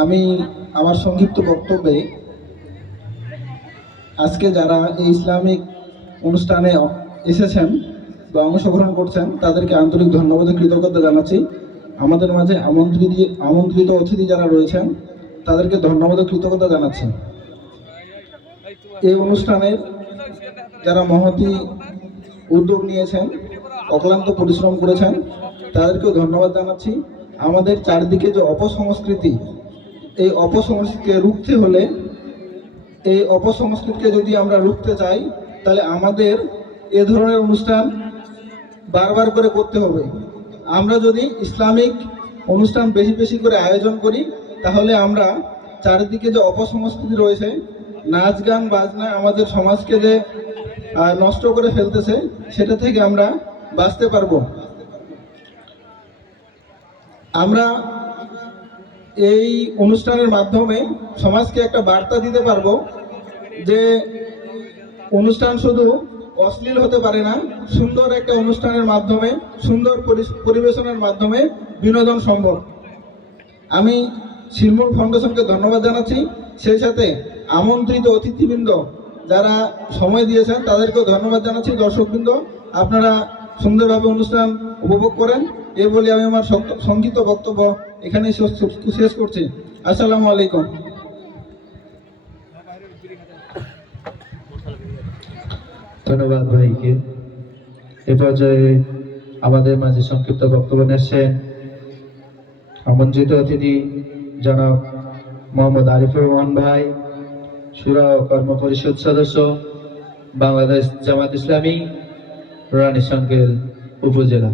আমি আমার সংক্ষিপ্ত বক্তব্যে আজকে যারা এই ইসলামিক অনুষ্ঠানে এসেছেন বা অংশগ্রহণ করছেন তাদেরকে আন্তরিক ধন্যবাদ ও কৃতজ্ঞতা জানাচ্ছি। আমাদের মাঝে আমন্ত্রিত অতিথি যারা রয়েছেন তাদেরকে ধন্যবাদ ও কৃতজ্ঞতা জানাচ্ছি। এই অনুষ্ঠানের যারা মহতি উদ্যোগ নিয়েছেন, অক্লান্ত পরিশ্রম করেছেন, তাদেরকেও ধন্যবাদ জানাচ্ছি। আমাদের চারিদিকে যে অপসংস্কৃতি, এই অপসংস্কৃতিকে রুখতে হলে, এই অপসংস্কৃতিকে যদি আমরা রুখতে চাই, তাহলে আমাদের এ ধরনের অনুষ্ঠান বারবার করে করতে হবে। আমরা যদি ইসলামিক অনুষ্ঠান বেশি বেশি করে আয়োজন করি, তাহলে আমরা চারিদিকে যে অপসংস্কৃতি রয়েছে, নাচ গান বাজনা আমাদের সমাজকে যে নষ্ট করে ফেলতেছে, সেটা থেকে আমরা বাঁচতে পারবো। আমরা এই অনুষ্ঠানের মাধ্যমে সমাজকে একটা বার্তা দিতে পারবো যে অনুষ্ঠান শুধু অশ্লীল হতে পারে না, সুন্দর একটা অনুষ্ঠানের মাধ্যমে, সুন্দর পরিবেশনের মাধ্যমে বিনোদন সম্ভব। আমি শিলমুল ফাউন্ডেশনকে ধন্যবাদ জানাচ্ছি, সেই সাথে আমন্ত্রিত অতিথিবৃন্দ যারা সময় দিয়েছেন তাদেরকেও ধন্যবাদ জানাচ্ছি। দর্শকবৃন্দ, আপনারা সুন্দরভাবে অনুষ্ঠান উপভোগ করেন, এই বলে আমি আমার সংক্ষিপ্ত বক্তব্য এখানে শেষ করছি। আসসালামু আলাইকুম। ধন্যবাদ ভাইকে। এ পর্যায়ে আমাদের মাঝে সংক্ষিপ্ত বক্তব্য নিচ্ছেন আমন্ত্রিত অতিথি জনাব মোহাম্মদ আরিফুর রহমান ভাই, শুরা ও কর্ম পরিষদ সদস্য, বাংলাদেশ জামাত ইসলামী, রানীশঙ্কেল উপজেলা।